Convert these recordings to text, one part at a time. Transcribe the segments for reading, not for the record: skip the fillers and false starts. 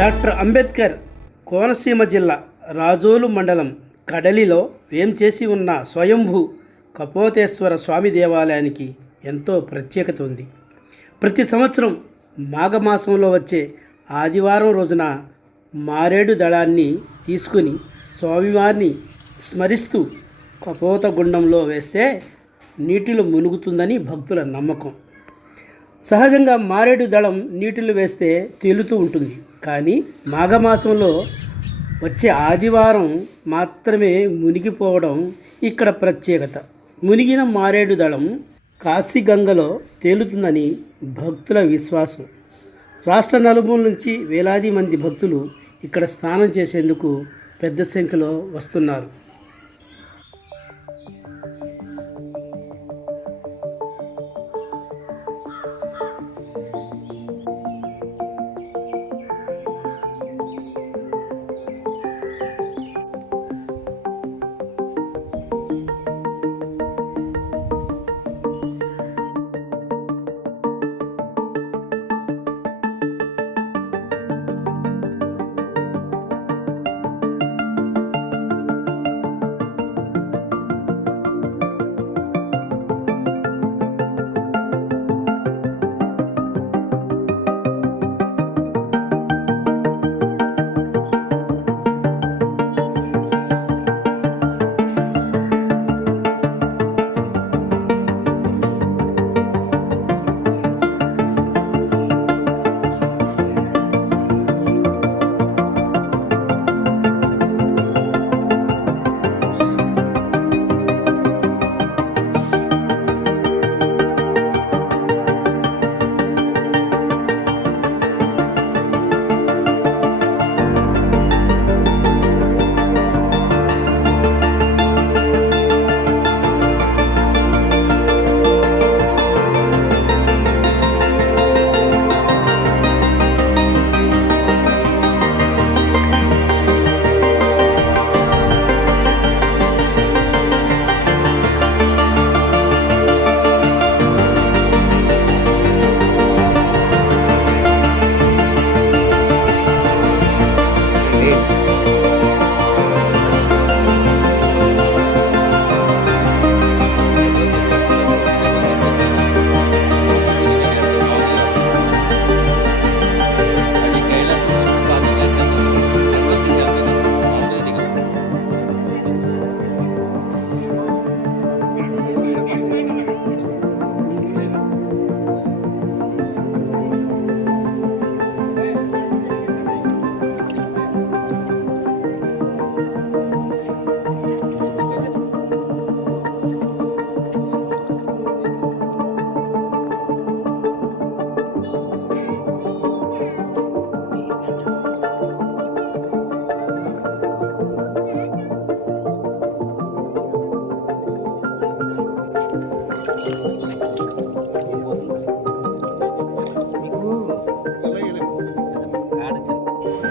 Doctor Ambedkar Konaseema జిల్లా రాజోలు మండలం కడలిలో వేంచేసి ఉన్న స్వయంభూ కపోతేశ్వర స్వామి దేవాలయానికి ఎంతో ప్రత్యేకత ఉంది. ప్రతి సంవత్సరం మాఘమాసంలో వచ్చే ఆదివారం రోజున మారేడు దళాన్ని తీసుకుని స్వామివారిని స్మరిస్తూ కపోత గుండంలో వేస్తే నీటిలో మునుగుతుందని భక్తుల నమ్మకం. సహజంగా మారేడు దళం నీటిలో వేస్తే తేలుతూ ఉంటుంది. కానీ మాఘమాసంలో వచ్చే ఆదివారం మాత్రమే మునిగిపోవడం ఇక్కడ ప్రత్యేకత. మునిగిన మారేడు దళం కాశీగంగలో తేలుతుందని భక్తుల విశ్వాసం. రాష్ట్ర నలుమూల నుంచి వేలాది మంది భక్తులు ఇక్కడ స్నానం చేసేందుకు పెద్ద సంఖ్యలో వస్తున్నారు.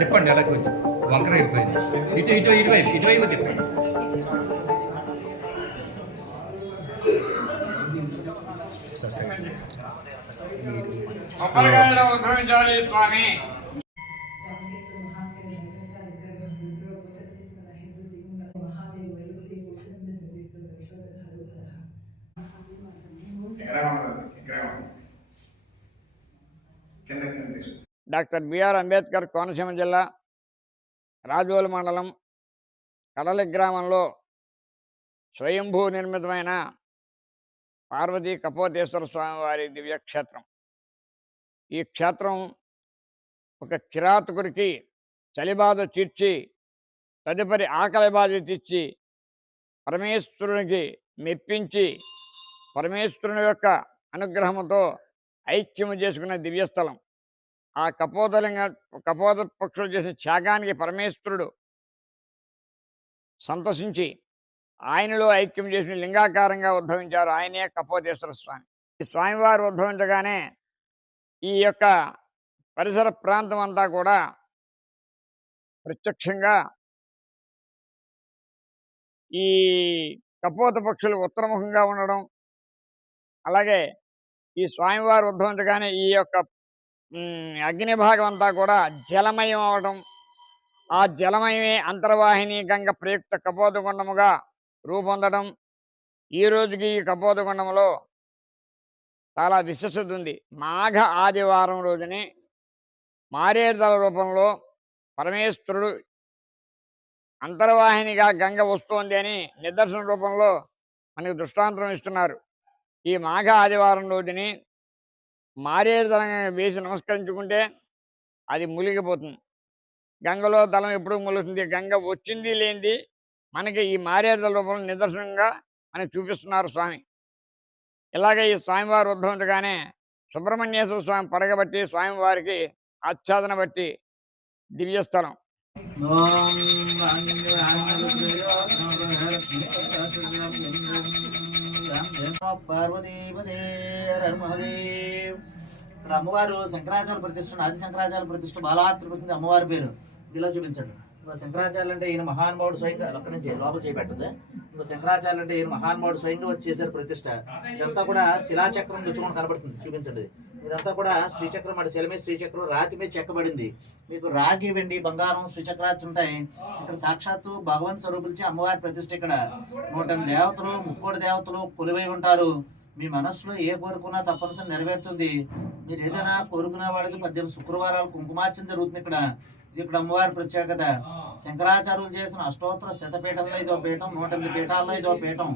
చెప్పండి అలా కొంచెం వంకర అయిపోయింది. ఇటువైపు తిప్పండి. ఉద్భవించాలి స్వామి. డాక్టర్ బిఆర్ అంబేద్కర్ కోనసీమ జిల్లా రాజోలు మండలం కడలి గ్రామంలో స్వయంభూ నిర్మితమైన పార్వతీ కపోతేశ్వర స్వామివారి దివ్యక్షేత్రం. ఈ క్షేత్రం ఒక కిరాతకుడికి చలిబాధ తీర్చి తదుపరి ఆకలి బాధ తీర్చి పరమేశ్వరునికి మెప్పించి పరమేశ్వరుని యొక్క అనుగ్రహంతో ఐక్యము చేసుకున్న దివ్యస్థలం. ఆ కపోత పక్షులు చేసిన త్యాగానికి పరమేశ్వరుడు సంతోషించి ఆయనలో ఐక్యం చేసిన లింగాకారంగా ఉద్భవించారు. ఆయనే కపోతేశ్వర స్వామి. ఈ స్వామివారు ఉద్భవించగానే ఈ యొక్క పరిసర ప్రాంతం అంతా కూడా ప్రత్యక్షంగా ఈ కపోత పక్షులు ఉత్తరముఖంగా ఉండడం, అలాగే ఈ స్వామివారు ఉద్భవించగానే ఈ యొక్క అగ్ని భాగం అంతా కూడా జలమయం అవడం, ఆ జలమయమే అంతర్వాహిని గంగ ప్రయుక్త కపోతగుండముగా రూపొందడం. ఈ రోజుకి ఈ కపోతగుండంలో చాలా విశిష్టత ఉంది. మాఘ ఆదివారం రోజుని మారేడుదల రూపంలో పరమేశ్వరుడు అంతర్వాహినిగా గంగ వస్తోంది అని నిదర్శన రూపంలో మనకు దృష్టాంతం ఇస్తున్నారు. ఈ మాఘ ఆదివారం రోజుని మారేడు దళం వేసి నమస్కరించుకుంటే అది మునిగిపోతుంది. గంగలో దళం ఎప్పుడు ములుగుతుంది. గంగ వచ్చింది లేనిది మనకి ఈ మారేడు దళ రూపంలో నిదర్శనంగా మనకి చూపిస్తున్నారు స్వామి. ఇలాగే ఈ స్వామివారు ఉద్భవించగానే సుబ్రహ్మణ్యేశ్వర స్వామి పడగబట్టి స్వామివారికి ఆచ్ఛాదన బట్టి దివ్యస్థలం. పార్వతీపదే మహదేవ్. ఇక్కడ అమ్మవారు శంకరాచార్య ప్రతిష్ఠ, ఆది శంకరాచార్య ప్రతిష్ఠ బాలాత్రిపసింది అమ్మవారి పేరు. ఇలా చూపించండి. ఇంకో శంకరాచార్యులు అంటే ఈయన మహానుభావుడు స్వయంగా అక్కడి నుంచి లోపల చేయబెట్టదు. ఇంకో శంకరాచార్యులు అంటే ఈయన మహానుభావుడు స్వయంగా వచ్చి చేశారు ప్రతిష్ఠ. ఇదంతా కూడా శిలాచక్రం తెచ్చుకొని కనబడుతుంది. చూపించండి. ఇదంతా కూడా శ్రీచక్రం అంటే శిల మీద శ్రీచక్రం రాతి మీద చెక్కబడింది. మీకు రాగి, వెండి, బంగారం శ్రీచక్రాలు ఉంటాయి. ఇక్కడ సాక్షాత్తు భగవాన్ స్వరూపులచి అమ్మవారి ప్రతిష్ఠ. ఇక్కడ 108 దేవతలు, 30 దేవతలు కొలువై ఉంటారు. మీ మనస్సులో ఏ కోరుకున్నా తప్పనిసరి నెరవేరుతుంది. మీరు ఏదైనా కోరుకునే వాళ్ళకి 18 శుక్రవారాలు కుంకుమార్చన జరుగుతుంది ఇక్కడ. ఇది ఇక్కడ అమ్మవారి ప్రత్యేకత. శంకరాచార్యులు చేసిన అష్టోత్తర శతపీఠంలో ఇదో పీఠం, 108 పీఠాల్లో ఇదో పీఠం.